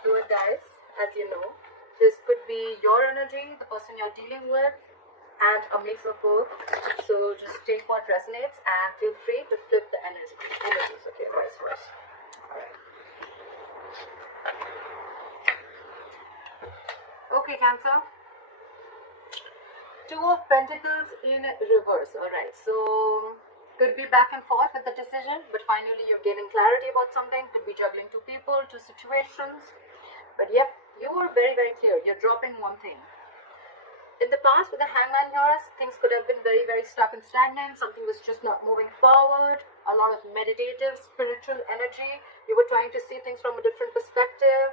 fluid, guys, as you know. This could be your energy, the person you're dealing with, and a mix of both. So just take what resonates and feel free to flip the energies, okay, vice versa. Alright. Okay, Cancer. Two of Pentacles in reverse. Alright, so could be back and forth with the decision, but finally you're gaining clarity about something. Could be juggling two people, two situations. But yep, you are very, very clear. You're dropping one thing. In the past, with the Hangman here, things could have been very, very stuck and stagnant. Something was just not moving forward. A lot of meditative, spiritual energy. You were trying to see things from a different perspective,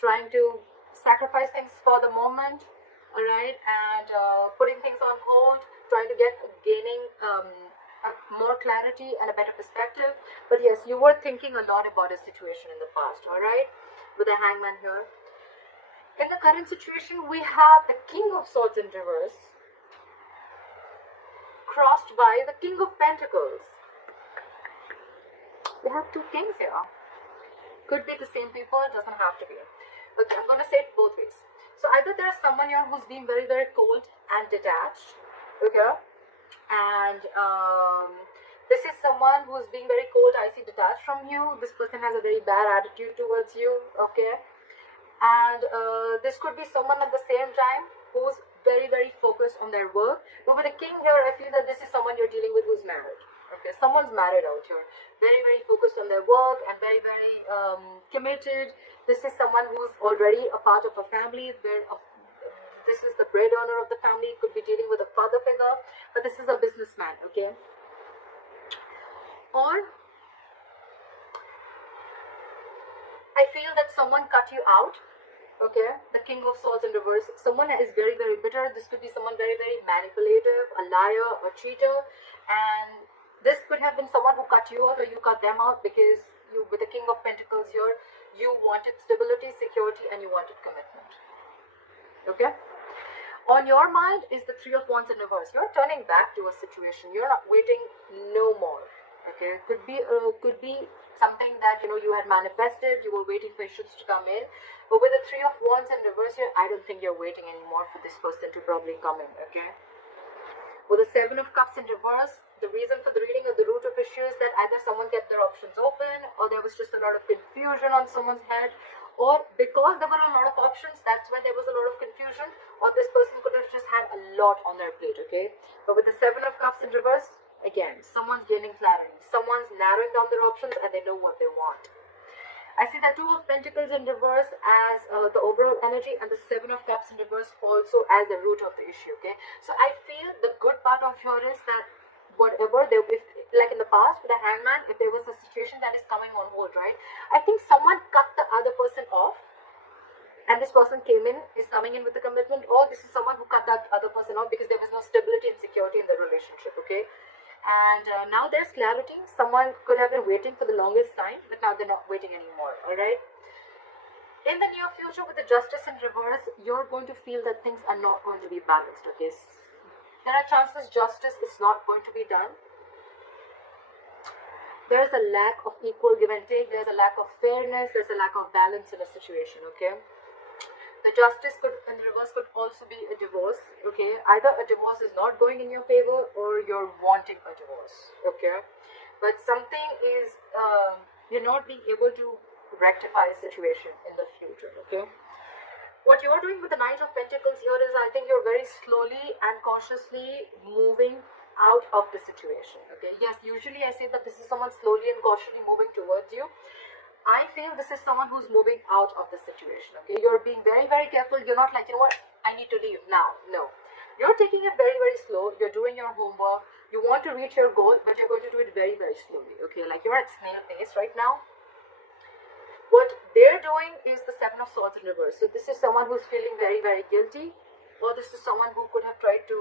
trying to sacrifice things for the moment, all right, and putting things on hold, trying to gaining more clarity and a better perspective. But yes, you were thinking a lot about a situation in the past, all right, with the Hangman here. In the current situation, we have the King of Swords in reverse, crossed by the King of Pentacles. We have two kings here. Could be the same people, it doesn't have to be. Okay, I'm going to say it both ways. So either there's someone here who's being very, very cold and detached, okay, and this is someone who's being very cold, icy, detached from you. This person has a very bad attitude towards you, okay. And this could be someone at the same time who's very, very focused on their work. But with the king here, I feel that this is someone you're dealing with who's married. Okay, someone's married out here. Very, very focused on their work and very, very committed. This is someone who's already a part of a family. This is the bread earner of the family. Could be dealing with a father figure. But this is a businessman, okay? Or I feel that someone cut you out. Okay, the King of Swords in reverse. Someone is very, very bitter. This could be someone very, very manipulative, a liar, a cheater. And this could have been someone who cut you out or you cut them out because you, with the King of Pentacles here, you wanted stability, security, and you wanted commitment. Okay? On your mind is the Three of Wands in reverse. You're turning back to a situation. You're not waiting no more. Okay? Could be something that you had manifested. You were waiting for issues to come in. But with the Three of Wands in reverse here, I don't think you're waiting anymore for this person to probably come in, okay? With the Seven of Cups in reverse, the reason for the reading of the root of issue is that either someone kept their options open, or there was just a lot of confusion on someone's head, or because there were a lot of options, that's why there was a lot of confusion, or this person could have just had a lot on their plate, okay? But with the Seven of Cups in reverse, again, someone's gaining clarity. Someone's narrowing down their options and they know what they want. I see the Two of Pentacles in reverse as the overall energy, and the Seven of Cups in reverse also as the root of the issue, okay? So I feel the good part of here is that whatever, like in the past with the Hangman, if there was a situation that is coming on hold, right? I think someone cut the other person off, and this person is coming in with a commitment, or this is someone who cut that other person off because there was no stability and security in the relationship, okay? And now there's clarity. Someone could have been waiting for the longest time, but now they're not waiting anymore, all right? In the near future, with the Justice in reverse, you're going to feel that things are not going to be balanced, okay? There are chances justice is not going to be done. There's a lack of equal give and take. There's a lack of fairness. There's a lack of balance in a situation, okay? The Justice in reverse could also be a divorce, okay? Either a divorce is not going in your favor or you're wanting a divorce, okay? But something is, you're not being able to rectify a situation in the future, okay? What you're doing with the Knight of Pentacles here is, I think you're very slowly and cautiously moving out of the situation, okay? Yes, usually I say that this is someone slowly and cautiously moving towards you. I feel this is someone who's moving out of the situation, okay? You're being very, very careful. You're not like, what, I need to leave now. No. You're taking it very, very slow. You're doing your homework. You want to reach your goal, but you're going to do it very, very slowly, okay? Like you're at snail pace right now. What they're doing is the Seven of Swords in reverse. So this is someone who's feeling very, very guilty, or this is someone who could have tried to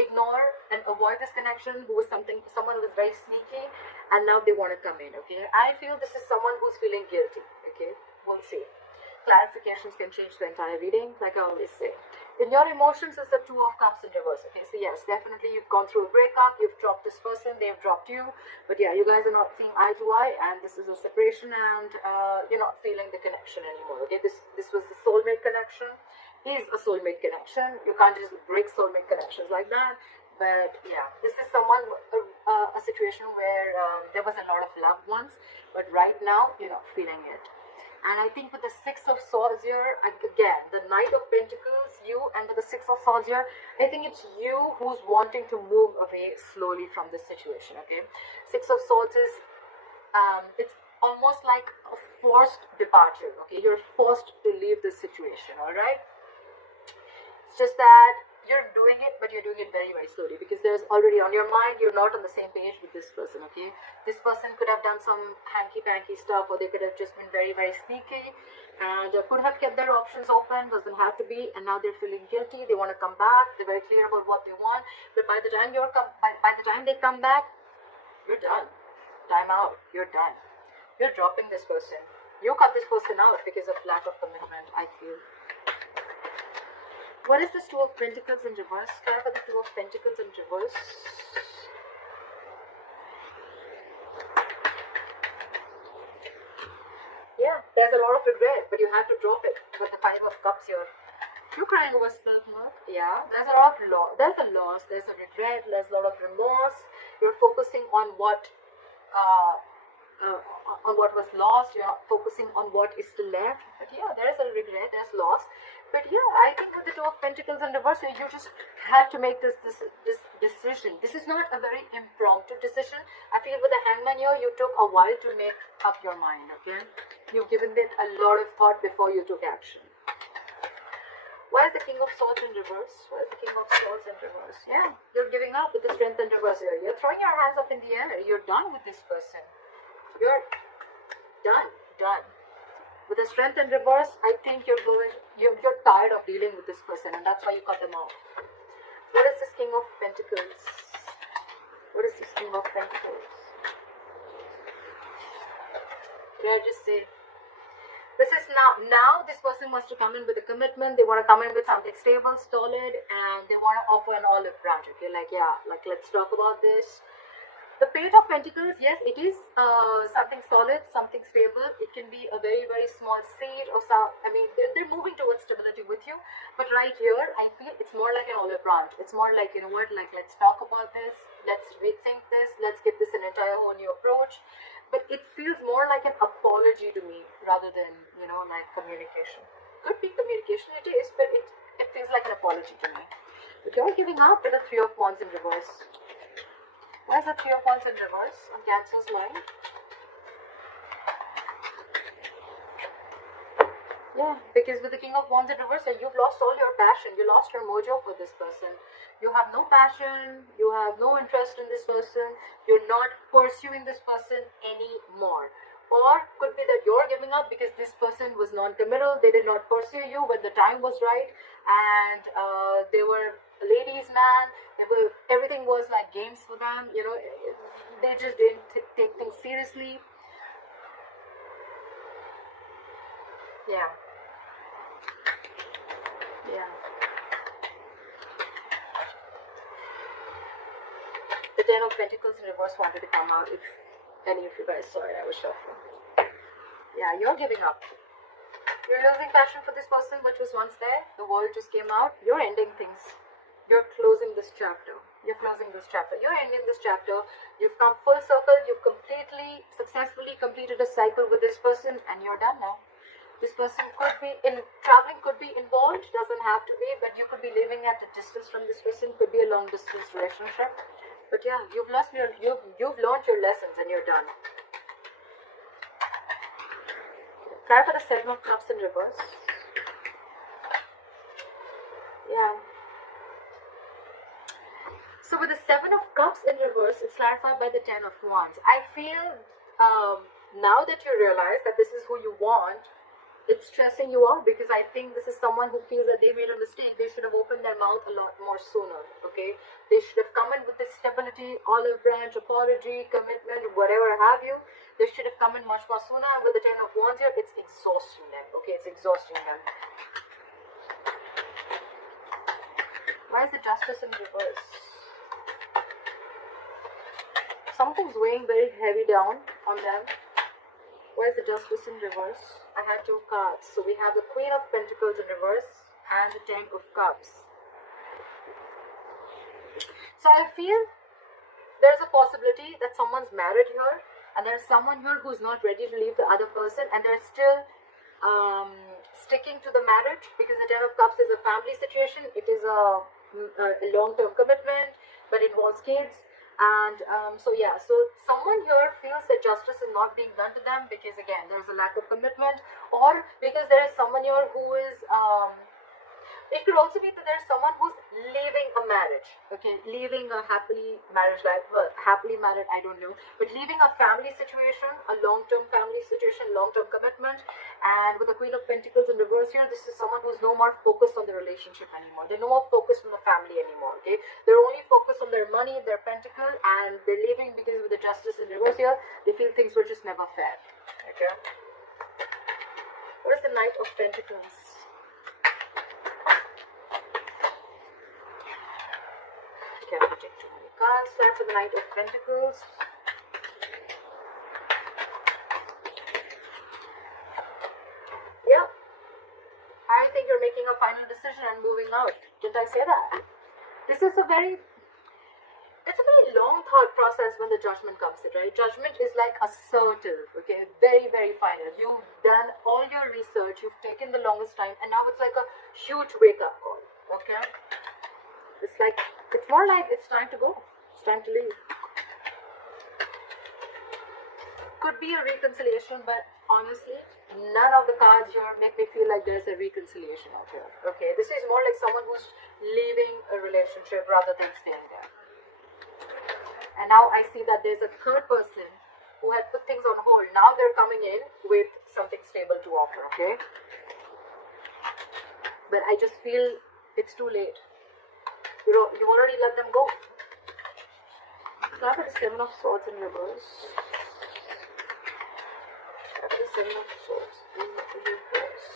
ignore and avoid this connection, who was someone who was very sneaky, and now they want to come in, okay? I feel this is someone who's feeling guilty, okay? We'll see. Clarifications can change the entire reading, like I always say. In your emotions is the Two of Cups in reverse. Okay, so yes, definitely you've gone through a breakup, you've dropped this person, they've dropped you, but yeah, you guys are not seeing eye to eye, and this is a separation, and you're not feeling the connection anymore. Okay, this was the soulmate connection, is a soulmate connection. You can't just break soulmate connections like that. But yeah, this is someone, a situation where there was a lot of loved ones, but right now you're not feeling it. And I think with the Six of Swords here, again, the Knight of Pentacles, you, and with the Six of Swords here, I think it's you who's wanting to move away slowly from this situation, okay? Six of Swords is, it's almost like a forced departure, okay? You're forced to leave this situation, all right? It's just that you're doing it, but you're doing it very, very slowly, because there's already on your mind, you're not on the same page with this person, okay? This person could have done some hanky-panky stuff, or they could have just been very, very sneaky, and could have kept their options open, doesn't have to be, and now they're feeling guilty, they want to come back, they're very clear about what they want, but by the time by the time they come back, you're done. Time out, you're done. You're dropping this person. You cut this person out because of lack of commitment, I feel. What is this Two of Pentacles in reverse? Clarify the Two of Pentacles in reverse. Yeah, there's a lot of regret, but you have to drop it with the Five of Cups here. You're crying over spilled milk. Yeah, there's a lot of there's a loss, there's a regret, there's a lot of remorse. You're focusing on what was lost. You're not focusing on what is still left. But yeah, there is a regret, there's loss. But yeah, I think with the Two of Pentacles in reverse, you just had to make this decision. This is not a very impromptu decision. I feel with the Hangman here, you took a while to make up your mind, okay? You've given it a lot of thought before you took action. Why is the King of Swords in reverse? Why is the King of Swords in reverse? Yeah, you're giving up with the Strength in reverse here. You're throwing your hands up in the air. You're done with this person. You're done. With the Strength in reverse, I think you're tired of dealing with this person, and that's why you cut them off. What is this King of Pentacles? What is this King of Pentacles? Did I just say? This is now this person wants to come in with a commitment. They want to come in with something stable, solid, and they want to offer an olive branch. Okay, like yeah, like let's talk about this. The Page of Pentacles, yes, it is something solid, something stable. It can be a very, very small seed or some, I mean, they're moving towards stability with you. But right here, I feel it's more like an olive branch. It's more like, you know what, like let's talk about this, let's rethink this, let's give this an entire whole new approach. But it feels more like an apology to me rather than, you know, like communication. Could be communication, it is, but it feels like an apology to me. But you're giving up with the Three of Wands in reverse. Why is the Three of Wands in reverse on Cancer's mind? Yeah, because with the King of Wands in reverse, you've lost all your passion. You lost your mojo for this person. You have no passion. You have no interest in this person. You're not pursuing this person anymore. Or could be that you're giving up because this person was non-committal. They did not pursue you when the time was right, and they were a ladies' man. Everything was like games for them. You know, they just didn't take things seriously. Yeah. The Ten of Pentacles in reverse wanted to come out. If any of you guys saw it, I was shuffling. Yeah, you're giving up. You're losing passion for this person which was once there. The world just came out. You're ending things. You're closing this chapter. You're ending this chapter. You've come full circle. You've successfully completed a cycle with this person, and you're done now. This person could be traveling, could be involved, doesn't have to be, but you could be living at a distance from this person, could be a long distance relationship. But yeah, you've learned your lessons, and you're done. Clarify the Seven of Cups in reverse. Yeah. So with the Seven of Cups in reverse, it's clarified by the Ten of Wands. I feel now that you realize that this is who you want, it's stressing you out, because I think this is someone who feels that they made a mistake. They should have opened their mouth a lot more sooner, okay? They should have come in with this stability, olive branch, apology, commitment, whatever have you. They should have come in much more sooner. And with the Ten of Wands here, it's exhausting them, okay? It's exhausting them. Why is the justice in reverse? Something's weighing very heavy down on them. Why is the justice in reverse? I had two cards. So we have the Queen of Pentacles in reverse and the Ten of Cups. So I feel there's a possibility that someone's married here and there's someone here who's not ready to leave the other person and they're still sticking to the marriage, because the Ten of Cups is a family situation. It is a long-term commitment, but involves kids. And so someone here feels that justice is not being done to them because again there's a lack of commitment, or because there is someone here who is it could also be that there's someone who's leaving a marriage, okay, leaving a happily marriage life, happily married, I don't know, but leaving a family situation, a long-term family situation, long-term commitment. And with the Queen of Pentacles in reverse here, this is someone who's no more focused on the relationship anymore. They're no more focused on the family anymore, okay? They're only focused on their money, their pentacle, and they're leaving because with the Justice in reverse here, they feel things were just never fair, okay? What is the Knight of Pentacles? Okay, I'm going to take too many cards. Time for the Knight of Pentacles. Yeah, I think you're making a final decision and moving out. Didn't I say that? This is a very long thought process when the Judgment comes in, right? Judgment is like assertive, okay? Very, very final. You've done all your research, you've taken the longest time, and now it's like a huge wake-up call, okay? It's more like it's time to go. It's time to leave. Could be a reconciliation, but honestly, none of the cards here make me feel like there's a reconciliation out here. Okay, this is more like someone who's leaving a relationship rather than staying there. And now I see that there's a third person who had put things on hold. Now they're coming in with something stable to offer, okay? But I just feel it's too late. You already let them go. Now for the Seven of Swords in reverse. Now for the Seven of Swords in reverse.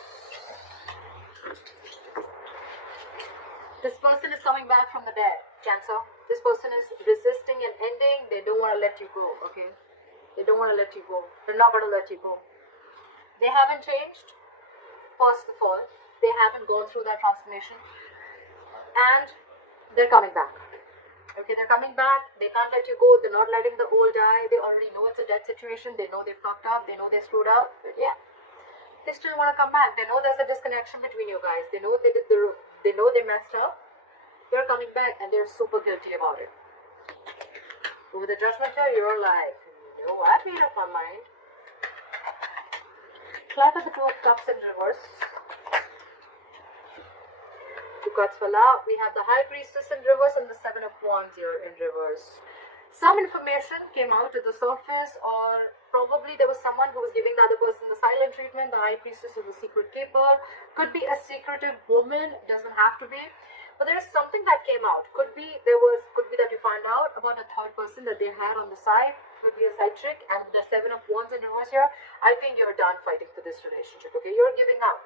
This person is coming back from the dead, Cancer. This person is resisting an ending. They don't want to let you go, okay? They don't want to let you go. They're not going to let you go. They haven't changed, first of all. They haven't gone through that transformation. And they're coming back. Okay, they're coming back. They can't let you go. They're not letting the old die. They already know it's a dead situation. They know they fucked up. They know they screwed up. But yeah, they still want to come back. They know there's a disconnection between you guys. They know they know they messed up. They're coming back and they're super guilty about it. But with the Judgment here, you're like, no, I made up my mind. Clap at the Two of Cups in reverse. Two cards fell out. We have the High Priestess in reverse and the Seven of Wands here in reverse. Some information came out to the surface, or probably there was someone who was giving the other person the silent treatment. The High Priestess is a secret keeper. Could be a secretive woman. Doesn't have to be. But there is something that came out. Could be that you find out about a third person that they had on the side. Could be a side trick. And the Seven of Wands in reverse here. I think you're done fighting for this relationship. Okay, you're giving up.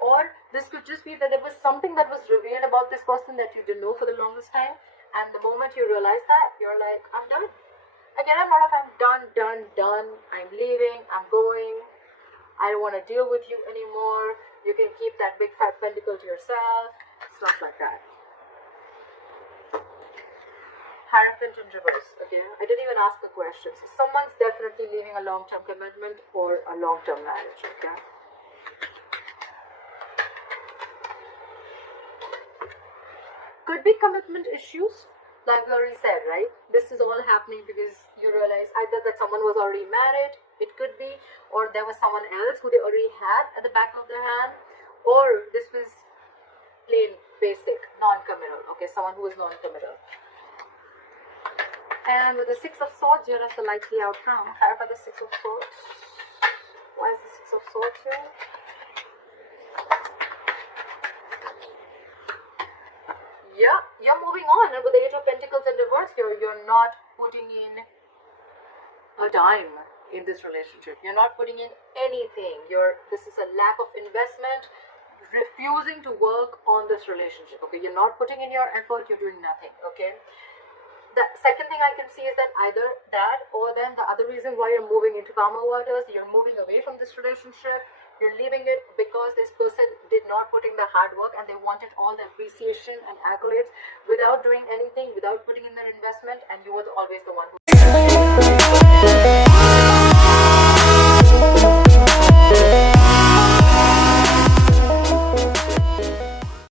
Or this could just be that there was something that was revealed about this person that you didn't know for the longest time, and the moment you realize that, you're like, I'm done. Again, I'm done. I'm leaving, I'm going. I don't want to deal with you anymore. You can keep that big fat pentacle to yourself. Stuff like that. Hierophant in reverse, okay? I didn't even ask the question. So someone's definitely leaving a long-term commitment or a long-term marriage, okay? Could be commitment issues, like we already said, right? This is all happening because you realize either that someone was already married, it could be, or there was someone else who they already had at the back of their hand, or this was plain basic, non-committal, okay? Someone who is non-committal. And with the Six of Swords, here is the likely outcome. Clarify the Six of Swords. Why is the Six of Swords here? Yeah, you're moving on, and with the Eight of Pentacles in reverse here, you're not putting in a dime in this relationship. You're not putting in anything. This is a lack of investment. refusing to work on this relationship. Okay, you're not putting in your effort, you're doing nothing. Okay, the second thing I can see is that either that, or then the other reason why you're moving into calmer waters, you're moving away from this relationship, you're leaving it because this person did not put in the hard work and they wanted all the appreciation and accolades without doing anything, without putting in their investment, and you were always the one who